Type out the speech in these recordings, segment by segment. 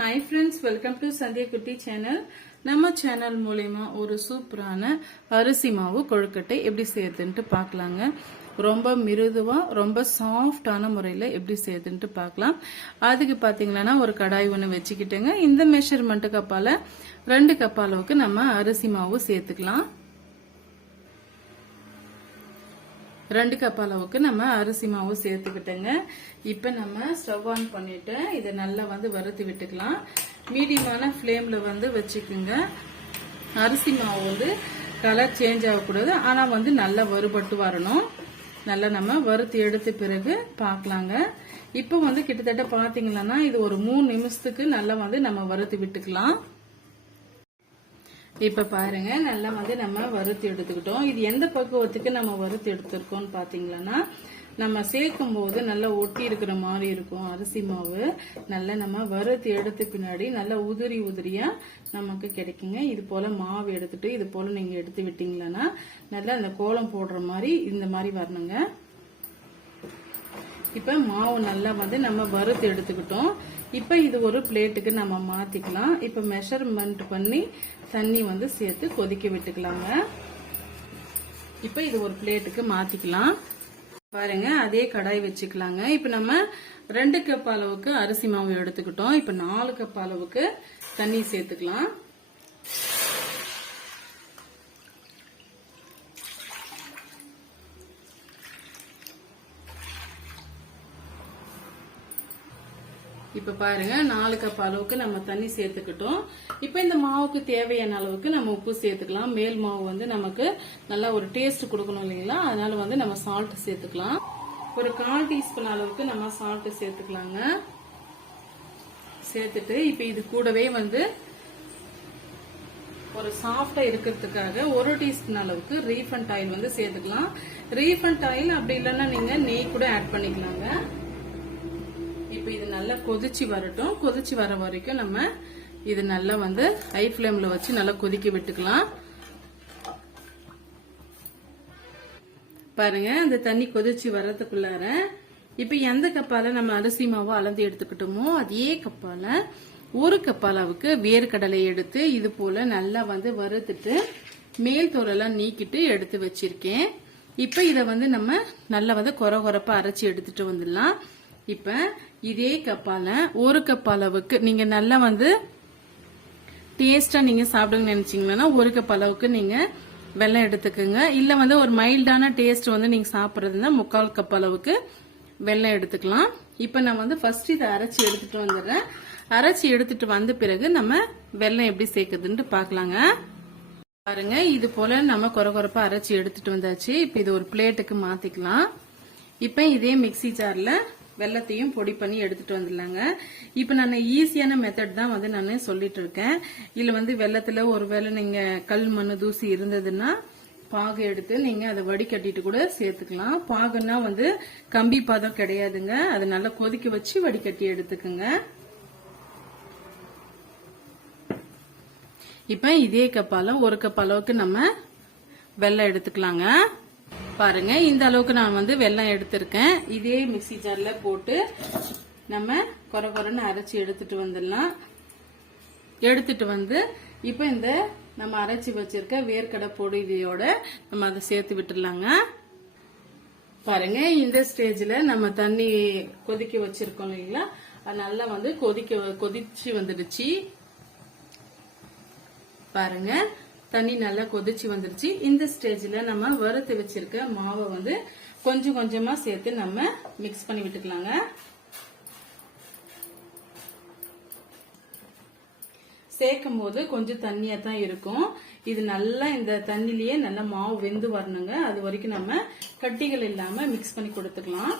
Hi friends welcome to Sandhya Kutti channel நம்ம channel மூலயமா ஒரு சூப்பரான அரிசி மாவு கொழுக்கட்டை எப்படி செய்யறதுன்ட்டு பார்க்கலாங்க. ரொம்ப மிருதுவாக ரொம்ப சாஃப்டான முறையில் எப்படி செய்யறதுன்ட்டு பார்க்கலாம். அதுக்கு பார்த்தீங்கன்னா ஒரு கடாய் ஒன்று வச்சுக்கிட்டுங்க. இந்த மெஷர்மெண்ட்டு கப்பால் ரெண்டு கப் அளவுக்கு நம்ம அரிசி மாவு சேர்த்துக்கலாம். ரெண்டு கப் அளவுக்கு நம்ம அரிசி மாவு சேர்த்துக்கிட்டோங்க. இப்போ நம்ம ஸ்டவ் ஆன் பண்ணிட்டு இதை நல்லா வந்து வறுத்து விட்டுக்கலாம். மீடியமான ஃப்ளேமில் வந்து வச்சுக்குங்க. அரிசி மாவு வந்து கலர் சேஞ்ச் ஆகக்கூடாது. ஆனால் வந்து நல்லா வறுபட்டு வரணும். நல்லா நம்ம வறுத்து எடுத்த பிறகு பார்க்கலாங்க. இப்போ வந்து கிட்டத்தட்ட பார்த்தீங்கன்னா இது ஒரு மூணு நிமிஷத்துக்கு நல்லா வந்து நம்ம வறுத்து விட்டுக்கலாம். இப்போ பாருங்க நல்லா வந்து நம்ம வறுத்து எடுத்துக்கிட்டோம். இது எந்த பக்குவத்துக்கு நம்ம வறுத்து எடுத்திருக்கோம்னு பார்த்தீங்களன்னா நம்ம சேர்க்கும் போது நல்லா ஒட்டி இருக்கிற மாதிரி இருக்கும் அரிசி மாவு. நல்லா நம்ம வறுத்து எடுத்து பின்னாடி நல்லா உதிரி உதிரியா நமக்கு கிடைக்குங்க. இது போல மாவு எடுத்துட்டு இது போல நீங்க எடுத்து விட்டீங்களன்னா நல்லா அந்த கோலம் போடுற மாதிரி இந்த மாதிரி வரணுங்க. இப்ப மாவு நல்லா வந்து நம்ம வறுத்து எடுத்துக்கிட்டோம். இப்போ இது ஒரு பிளேட்டுக்கு நம்ம மாற்றிக்கலாம் இப்போ மெஷர்மெண்ட் பண்ணி தண்ணி வந்து சேர்த்து கொதிக்க விட்டுக்கலாங்க. இப்போ இது ஒரு பிளேட்டுக்கு மாற்றிக்கலாம் பாருங்க அதே கடாய் வச்சுக்கலாங்க. இப்போ நம்ம ரெண்டு கப் அளவுக்கு அரிசி மாவு எடுத்துக்கிட்டோம். இப்போ நாலு கப் அளவுக்கு தண்ணி சேர்த்துக்கலாம். இப்ப பாருங்க நாலு கப் அளவுக்கு நம்ம தண்ணி சேர்த்துக்கிட்டோம். இப்ப இந்த மாவுக்கு தேவையான அளவுக்கு நம்ம உப்பு சேர்த்துக்கலாம். மேல் மாவு வந்து நமக்கு நல்லா ஒரு டேஸ்ட் கொடுக்கணும் இல்லைங்களா? அதனால வந்து நம்ம சால்ட் சேர்த்துக்கலாம். ஒரு கால் டீஸ்பூன் அளவுக்கு நம்ம சால்ட் சேர்த்துக்கலாங்க. சேர்த்துட்டு இப்ப இது கூடவே வந்து ஒரு சாஃப்டா இருக்கிறதுக்காக ஒரு டீஸ்பூன் அளவுக்கு ரீஃபண்ட் ஆயில் வந்து சேர்த்துக்கலாம். ரீஃபண்ட் ஆயில் அப்படி இல்லைன்னா நீங்க நெய் கூட ஆட் பண்ணிக்கலாங்க. இப்போ இது நல்லா கொதிச்சு வரட்டும். கொதிச்சு வர வரைக்கும் நம்ம இது நல்லா வந்து ஹை ஃப்ளேமில் வச்சு நல்லா கொதிக்க விட்டுக்கலாம். பாருங்க இந்த தண்ணி கொதிச்சு வர்றதுக்குள்ளார இப்ப எந்த கப்பால நம்ம அரிசி மாவு அளந்து எடுத்துக்கிட்டோமோ அதே கப்பால ஒரு கப் அளவுக்கு வேர்க்கடலை எடுத்து இது போல நல்லா வந்து வறுத்துட்டு மேல் தோலெல்லாம் நீக்கிட்டு எடுத்து வச்சிருக்கேன். இப்ப இத வந்து நம்ம நல்லா வந்து கொர கொரப்பா அரைச்சி எடுத்துட்டு வந்துடலாம். இப்ப இதே கப்பால ஒரு கப் அளவுக்கு நீங்க நல்லா வந்து டேஸ்டா நீங்க சாப்பிடுங்க நினைச்சீங்கன்னா ஒரு கப் அளவுக்கு நீங்க வெள்ளம் எடுத்துக்கோங்க. இல்ல வந்து ஒரு மைல்டான டேஸ்ட் வந்து நீங்க சாப்பிடுறதுன்னா முக்கால் கப் அளவுக்கு வெள்ளம் எடுத்துக்கலாம். இப்ப நான் வந்து ஃபர்ஸ்ட் இதை அரைச்சி எடுத்துட்டு வந்துடுறேன். அரைச்சி எடுத்துட்டு வந்த பிறகு நம்ம வெள்ளம் எப்படி சேர்க்குதுன்ட்டு பார்க்கலாங்க. பாருங்க இது போல நம்ம குறகுறப்பா அரைச்சி எடுத்துட்டு வந்தாச்சு. இப்ப இது ஒரு பிளேட்டுக்கு மாத்திக்கலாம். இப்ப இதே மிக்ஸி ஜார்ல வெள்ளத்தையும் பொடி பண்ணி எடுத்துட்டு வந்துடலாங்க. இப்ப நான் ஈஸியான மெத்தட் தான் வந்து நான் சொல்லிட்டு இருக்கேன் இதுல வந்து வெள்ளத்துல ஒருவேளை நீங்க கல் மண்ணு தூசி இருந்ததுன்னா பாகு எடுத்து நீங்க அதை வடிகட்டிட்டு கூட சேர்த்துக்கலாம். பாகுன்னா வந்து கம்பி பாதம் கிடையாதுங்க. அதை நல்லா கொதிக்க வச்சு வடிகட்டி எடுத்துக்கோங்க. இப்ப இதே கப்பால ஒரு கப் அளவுக்கு நம்ம வெள்ளம் எடுத்துக்கலாங்க. பாருங்க இந்த அளவுக்கு நான் வந்து வெள்ளம் எடுத்திருக்கேன். இதே மிக்சி ஜார்ல போட்டு நம்ம குறை குறைன்னு அரைச்சி எடுத்துட்டு வந்துடலாம். எடுத்துட்டு வந்து இப்போ இந்த நம்ம அரைச்சி வச்சிருக்க வேர்க்கடை பொடியோட நம்ம அதை சேர்த்து விட்டுடலாங்க. பாருங்க இந்த ஸ்டேஜ்ல நம்ம தண்ணி கொதிக்க வச்சிருக்கோம் இல்லைங்களா? அது நல்லா வந்து கொதிக்க கொதிச்சு வந்துடுச்சு. பாருங்க தண்ணி நல்லா கொதிச்சு வந்துருச்சு. இந்த ஸ்டேஜ்ல நம்ம வறுத்து வச்சிருக்க மாவை வந்து கொஞ்சம் கொஞ்சமா சேர்த்து நம்ம மிக்ஸ் பண்ணி விட்டுக்கலாங்க. சேர்க்கும் போது கொஞ்சம் தண்ணியா தான் இருக்கும். இது நல்லா இந்த தண்ணிலேயே நல்லா மாவு வெந்து வரணுங்க. அது வரைக்கும் நம்ம கட்டிகள் இல்லாம மிக்ஸ் பண்ணி கொடுத்துக்கலாம்.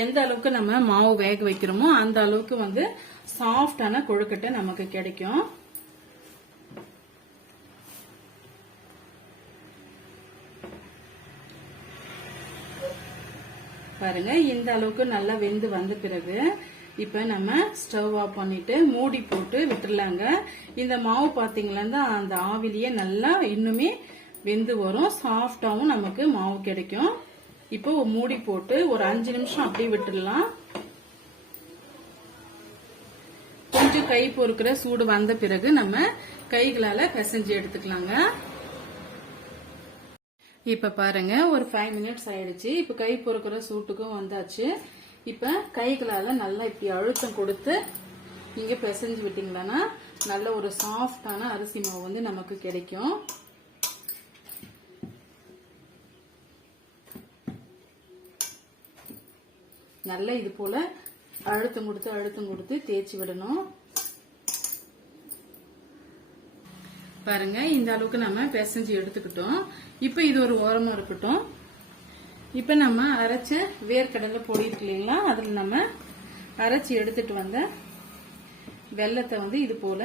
எந்த அளவுக்கு நம்ம மாவு வேக வைக்கிறோமோ அந்த அளவுக்கு வந்து சாஃப்டான கொழுக்கட்டை நமக்கு கிடைக்கும். பாருங்க இந்த அளவுக்கு நல்லா வெந்து வந்த பிறகு இப்ப நம்ம ஸ்டவ் ஆஃப் பண்ணிட்டு மூடி போட்டு விட்டுலாங்க இந்த மாவு பாத்தீங்களா அந்த ஆவிலேயே நல்லா இன்னுமே வெந்து வரும். சாஃப்டாவும் நமக்கு மாவு கிடைக்கும். இப்போ மூடி போட்டு ஒரு அஞ்சு நிமிஷம் அப்படியே விட்டுடலாம். கொஞ்சம் கை பொறுக்கிற சூடு வந்த பிறகு நம்ம கைகளால பிசைஞ்சு எடுத்துக்கலாங்க. இப்ப பாருங்க ஒரு ஃபைவ் மினிட்ஸ் ஆயிடுச்சு. இப்ப கை பொறுக்கிற சூட்டுக்கும் வந்தாச்சு. இப்ப கைகளால நல்லா இப்படி அழுத்தம் கொடுத்து நீங்க பிசைஞ்சு விட்டீங்களா நல்ல ஒரு சாஃப்டான அரிசி மாவு வந்து நமக்கு கிடைக்கும். நல்லா இது போல அழுத்தம் கொடுத்து அழுத்தம் கொடுத்து தேய்ச்சி விடணும். பாருங்க இந்த அளவுக்கு நம்ம பிசைஞ்சு எடுத்துக்கிட்டோம். இப்போ இது ஒரு ஓரமா இருக்கட்டும். இப்போ நம்ம அரைச்ச வேர்க்கடலை பொடி இருக்கு இல்லைங்களா? அதில் நம்ம அரைச்சி எடுத்துட்டு வந்த வெள்ளத்தை வந்து இது போல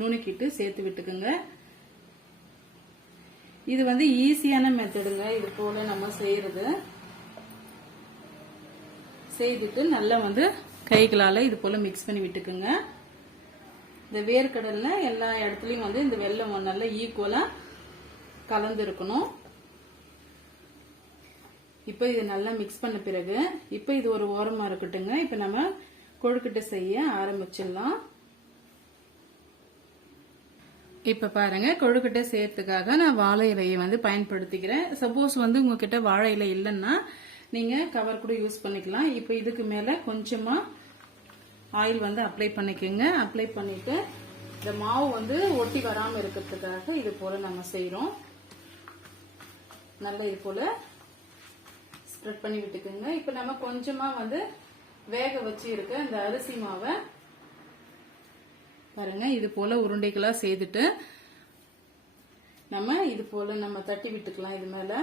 நுணுக்கிட்டு சேர்த்து விட்டுக்குங்க. இது வந்து ஈஸியான மெத்தடுங்க இது போல நம்ம செய்யறது. செய்துட்டு நல்லா வந்து கைகளால் இது போல மிக்ஸ் பண்ணி விட்டுக்குங்க. இந்த வேர்க்கடலில் எல்லா இடத்துலயும் வந்து இந்த வெள்ளம் நல்லா ஈக்குவலா கலந்துருக்கணும். இப்போ இது நல்லா மிக்ஸ் பண்ண பிறகு இப்போ இது ஒரு ஓரமா இருக்கட்டுங்க. இப்போ நம்ம கொழுக்கட்டை செய்ய ஆரம்பிச்சிடலாம். இப்போ பாருங்க கொழுக்கட்டை செய்யறதுக்காக நான் வாழை இலையை வந்து பயன்படுத்திக்கிறேன். சப்போஸ் வந்து உங்ககிட்ட வாழை இலை இல்லைன்னா நீங்கள் கவர் கூட யூஸ் பண்ணிக்கலாம். இப்போ இதுக்கு மேலே கொஞ்சமாக ஆயில் வந்து அப்ளை பண்ணிக்கோங்க. அப்ளை பண்ணிவிட்டு இந்த மாவு வந்து ஒட்டி வராமல் இருக்கிறதுக்காக இது போல் நம்ம செய்கிறோம் நல்லா இது போல் ஸ்ப்ரெட் பண்ணி விட்டுக்குங்க. இப்போ நம்ம கொஞ்சமாக வந்து வேக வச்சு இருக்க இந்த அரிசி மாவை பாருங்க. இது போல உருண்டைகளாக செய்துட்டு நம்ம இது போல நம்ம தட்டி விட்டுக்கலாம். இது மேலே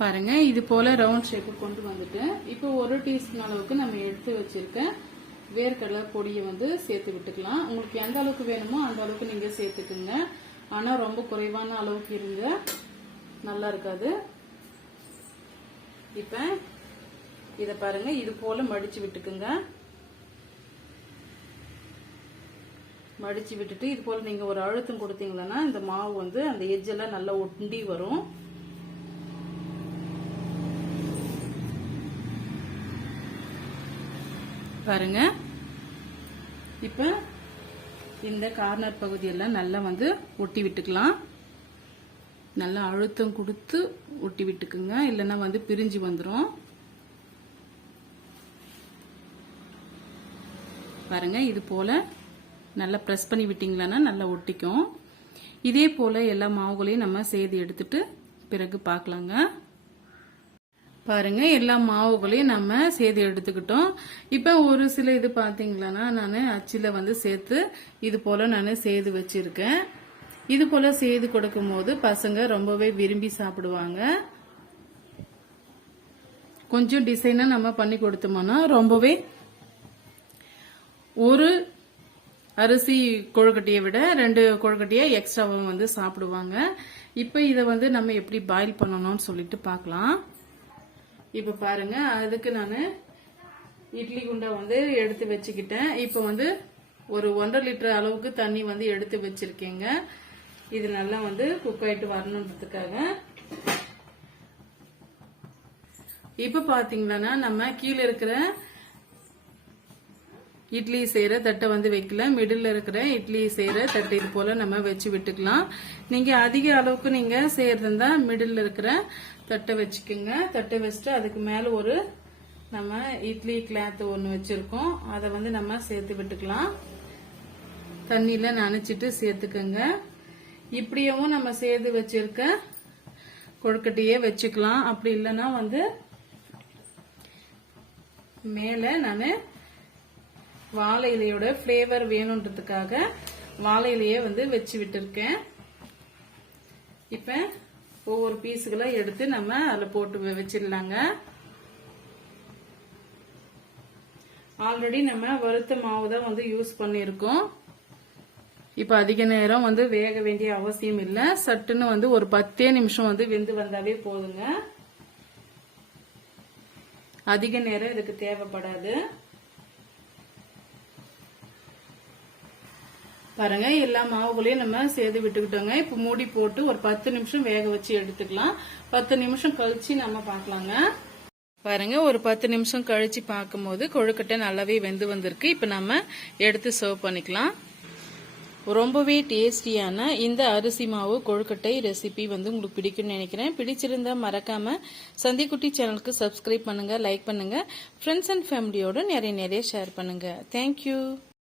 பாருங்க இது போல ரவுண்ட் ஷேப்பு கொண்டு வந்துட்டேன் இப்போ ஒரு டீஸ்பூன் அளவுக்கு நம்ம எடுத்து வச்சிருக்க வேர்க்கடலை பொடியை வந்து சேர்த்து விட்டுக்கலாம். உங்களுக்கு எந்த அளவுக்கு வேணுமோ அந்த அளவுக்கு நீங்க சேர்த்துக்குங்க. ஆனா ரொம்ப குறைவான அளவுக்கு இருங்க. நல்லா இருக்காது. இப்ப இத பாருங்க இது போல மடிச்சு விட்டுக்குங்க. மடிச்சு விட்டுட்டு இது போல நீங்க ஒரு அழுத்தம் கொடுத்தீங்கன்னா இந்த மாவு வந்து அந்த எஜ்ஜெல்லாம் நல்லா ஒண்டி வரும். பாருங்க. இப்ப இந்த கார்னர் பகுதியெல்லாம் நல்லா வந்து ஒட்டி விட்டுக்கலாம். நல்லா அழுத்தம் கொடுத்து ஒட்டி விட்டுக்குங்க. இல்லைன்னா வந்து பிரிஞ்சு வந்துடும் பாருங்க இது போல நல்லா ப்ரெஸ் பண்ணி விட்டிங்களான்னா நல்லா ஒட்டிக்கும். இதே போல எல்லா மாவுகளையும் நம்ம செய்து எடுத்துட்டு பிறகு பார்க்கலாங்க. பாருங்க எல்லா மாவுகளையும் நம்ம சேர்த்து எடுத்துக்கிட்டோம். இப்போ ஒரு சில இது பார்த்தீங்களன்னா நான் அச்சில் வந்து சேர்த்து இது போல நான் சேர்த்து வச்சிருக்கேன். இது போல செய்து கொடுக்கும் போது பசங்க ரொம்பவே விரும்பி சாப்பிடுவாங்க. கொஞ்சம் டிசைனா நம்ம பண்ணி கொடுத்தோம்னா ரொம்பவே ஒரு அரிசி கொழுக்கட்டையை விட ரெண்டு கொழுக்கட்டையை எக்ஸ்ட்ராவும் வந்து சாப்பிடுவாங்க. இப்போ இதை வந்து நம்ம எப்படி பாயில் பண்ணணும்னு சொல்லிட்டு பார்க்கலாம். இப்போ பாருங்க அதுக்கு நான் இட்லி குண்டா வந்து எடுத்து வச்சுக்கிட்டேன். இப்போ வந்து ஒரு ஒன்றரை லிட்டர் அளவுக்கு தண்ணி வந்து எடுத்து வச்சிருக்கேங்க. இது நல்லா வந்து குக் ஆயிட்டு வரணுன்றதுக்காக. இப்ப பாத்தீங்கன்னா நம்ம கீழே இருக்கிற இட்லி செய்கிற தட்டை வந்து வைக்கல. மிடில் இருக்கிற இட்லி செய்கிற தட்டை இது போல் நம்ம வச்சு விட்டுக்கலாம். நீங்கள் அதிக அளவுக்கு நீங்கள் செய்யறதா மிடில் இருக்கிற தட்டை வச்சுக்கோங்க. தட்டை வச்சுட்டு அதுக்கு மேலே ஒரு நம்ம இட்லி கிளாத் ஒன்று வச்சுருக்கோம். அதை வந்து நம்ம சேர்த்து விட்டுக்கலாம். தண்ணியில் நனைச்சிட்டு சேர்த்துக்கோங்க. இப்படியவும் நம்ம சேர்த்து வச்சிருக்க கொழுக்கட்டையே வச்சுக்கலாம். அப்படி இல்லைன்னா வந்து மேலே நான் வாழை இலையோட ஃப்ளேவர் வேணுன்றதுக்காக வாழை இலையை வந்து வச்சு விட்டுருக்கேன். இப்ப ஒவ்வொரு பீஸுகளை எடுத்து நம்ம அதில் போட்டு வச்சிடலாங்க. ஆல்ரெடி நம்ம வறுத்த மாவு தான் வந்து யூஸ் பண்ணியிருக்கோம். இப்போ அதிக நேரம் வந்து வேக வேண்டிய அவசியம் இல்லை. சட்டுன்னு வந்து ஒரு பத்தே நிமிஷம் வந்து வெந்து வந்தாவே போதுங்க. அதிக நேரம் இதுக்கு தேவைப்படாது. பாருங்க எல்லா மாவுகளையும் நம்ம சேர்த்து விட்டுக்கிட்டோங்க. இப்போ மூடி போட்டு ஒரு பத்து நிமிஷம் வேக வச்சு எடுத்துக்கலாம். பத்து நிமிஷம் கழிச்சு நம்ம பார்க்கலாங்க. பாருங்க ஒரு பத்து நிமிஷம் கழிச்சு பார்க்கும்போது கொழுக்கட்டை நல்லாவே வெந்து வந்திருக்கு. இப்போ நம்ம எடுத்து சர்வ் பண்ணிக்கலாம். ரொம்பவே டேஸ்டியான இந்த அரிசி மாவு கொழுக்கட்டை ரெசிபி வந்து உங்களுக்கு பிடிக்கும்னு நினைக்கிறேன். பிடிச்சிருந்தா மறக்காம சந்திக்குட்டி சேனலுக்கு சப்ஸ்கிரைப் பண்ணுங்க லைக் பண்ணுங்க. ஃப்ரெண்ட்ஸ் அண்ட் ஃபேமிலியோட நிறைய நிறைய ஷேர் பண்ணுங்க. தேங்க்யூ